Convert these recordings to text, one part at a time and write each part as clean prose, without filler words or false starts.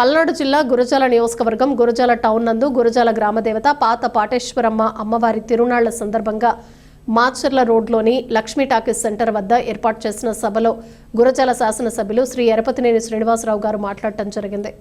పల్నాడు జిల్లా గురజాల నియోజకవర్గం గురజాల టౌన్ నందు గురజాల గ్రామదేవత పాత పాటేశ్వరమ్మ అమ్మవారి తిరునాళ్ల సందర్భంగా మాచర్ల రోడ్లోని లక్ష్మీ టాకీస్ సెంటర్ వద్ద ఏర్పాటు చేసిన సభలో గురజాల శాసనసభ్యులు శ్రీ ఎరపతినేని శ్రీనివాసరావు గారు మాట్లాడటం జరిగింది.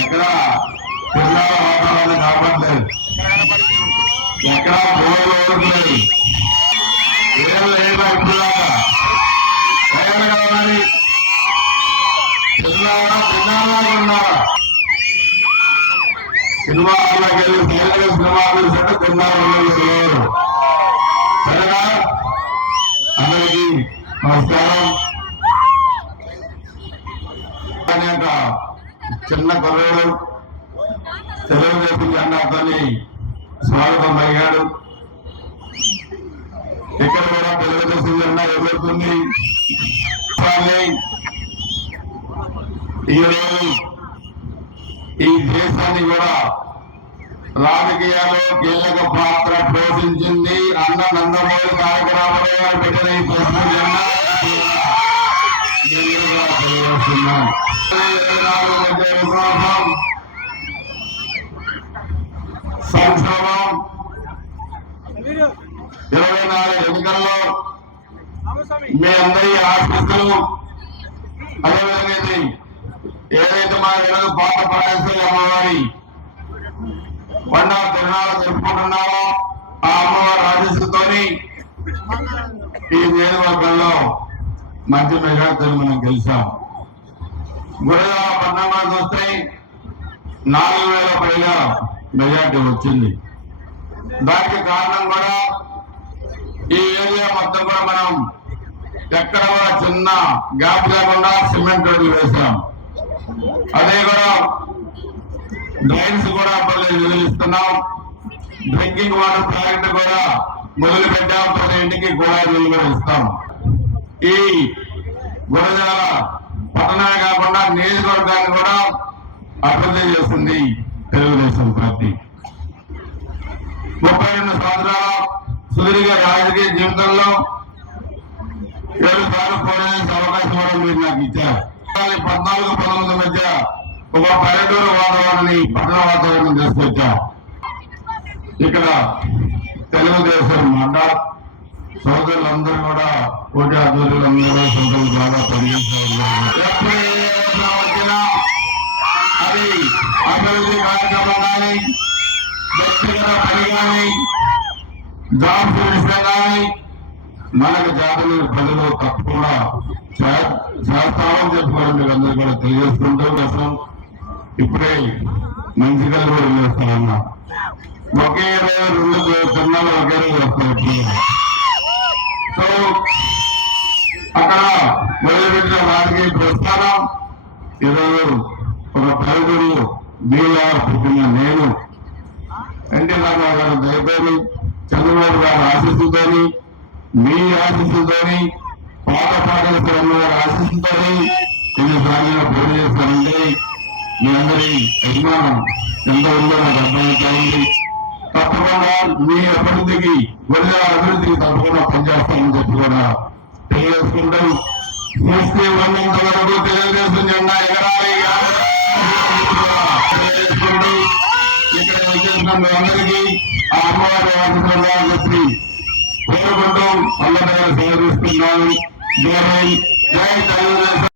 ఎక్కడ పిల్లల వాతావరణం కాపాడలేదు, ఎక్కడ బోర్లు ఓడలేదు, ఏం లేదా ఇప్పుడులాగా ఏమైనా కావాలి. పిల్లలాగా ఉన్నారా? సినిమాల్లోకి వెళ్ళి పిల్లలకి సినిమా చూసినట్టు తిన్నారు. సరేనా? అందరికీ నమస్కారం. అనేక చిన్న కుర్రాడు తెలుగుదేశం జెండాతో స్వాగతం అయ్యాడు. ఇక్కడ కూడా తెలుగుదేశం జెండా ఎదురుతుంది. ఈరోజు ఈ దేశాన్ని కూడా రాజకీయాల్లో కీలక పాత్ర పోషించింది అన్న నందమూరి తారక రామారావు గారు పెట్టిన ఈ పసుపు జెండా తెలియజేస్తున్నాం. సంక్షేమం 24 ఎన్నికల్లో మీ అందరి ఆశీస్సులు, అదేవిధంగా ఏదైతే మా ఈరోజు పాత పాటేశ్వరి అమ్మవారి పండుగ తిరునాళ్ళు జరుపుకుంటున్నామో ఆ అమ్మవారి ఆశీస్సులతో ఈ నియోజకవర్గంలో మంచి మెజార్టీలు మనం గెలిచాం. గురజాల పట్టణంలో చూస్తే 4,000 పైగా మెజార్టీ వచ్చింది. దానికి కారణం కూడా ఈ ఏరియా మొత్తం కూడా మనం ఎక్కడ కూడా చిన్న గ్యాప్ లేకుండా సిమెంట్ రోడ్లు వేసాం. అదే కూడా డ్రైన్స్ కూడా నిలుస్తున్నాం. డ్రింకింగ్ వాటర్ ప్రాజెక్ట్ కూడా మొదలు పెట్టాం. ప్రతి ఇంటికి కూడా నీళ్ళు కూడా ఇస్తాం. ఈ గురజాల పట్టణమే కాకుండా నియోజకవర్గాన్ని కూడా అభివృద్ధి చేస్తుంది తెలుగుదేశం పార్టీ. 32 సంవత్సరాల సుదీర్ఘ రాజకీయ జీవితంలో 7 సార్లు పోరాడే అవకాశం కూడా మీరు నాకు ఇచ్చారు. 14-19 మధ్య ఒక పల్లెటూరు వాతావరణాన్ని పట్టణ వాతావరణం తీసుకొచ్చాం. ఇక్కడ తెలుగుదేశం మాట సోదరులందరూ కూడా పోటీ ఆధ్వర్యులందరూ సొంతలు బాగా పనిచేస్తారు. వచ్చినా అది అభివృద్ధి కార్యక్రమం కానీ, వ్యక్తిగత పని కానీ, జాబ్స్ విషయం కానీ మనకు జాతీయ ప్రజలు తప్పకుండా చేస్తామని చెప్పుకోవడం మీకు అందరూ కూడా తెలియజేసుకుంటూ కోసం ఇప్పుడే మంచిగా కూడా చేస్తామన్నా. ఒకే రోజు 2 తిరునాళ్ళు ఒకే రోజు వస్తాయి. సో అక్కడ మొదలుపెట్టిన రాజకీయ ప్రస్థానం ఈరోజు ఒక పలువురు బీఆర్ పుట్టిన నేను ఎన్టీ రామారావు గారు దయతోని, చంద్రబాబు గారి ఆశీస్సుతోని, మీ ఆశీస్సుతోని, పాత పాటేశ్వరమ్మ గారి ఆశీస్సుతోని ఎన్నిసార్లు పోటీ చేస్తారంటే మీ అందరి అభిమానం ఎంత ఉందో నాకు అర్థమవుతా ఉంది. తప్పకుండా మీ అభివృద్ధికి గురజాల అభివృద్ధికి తప్పకుండా పనిచేస్తామని చెప్పి కూడా తెలియజేసుకుంటూ చూస్తే ఉన్నంత వరకు తెలుగుదేశం జెండా ఎగరాలి తెలియజేసుకుంటూ ఇక్కడ వచ్చేసిన మీ అందరికీ ఆ అమ్మవారి ఆశీర్వాదాలు చెప్పి కోరుకుంటూ అందరి దగ్గర సేవ తీసుకున్నాను. జై తెలుగుదేశం.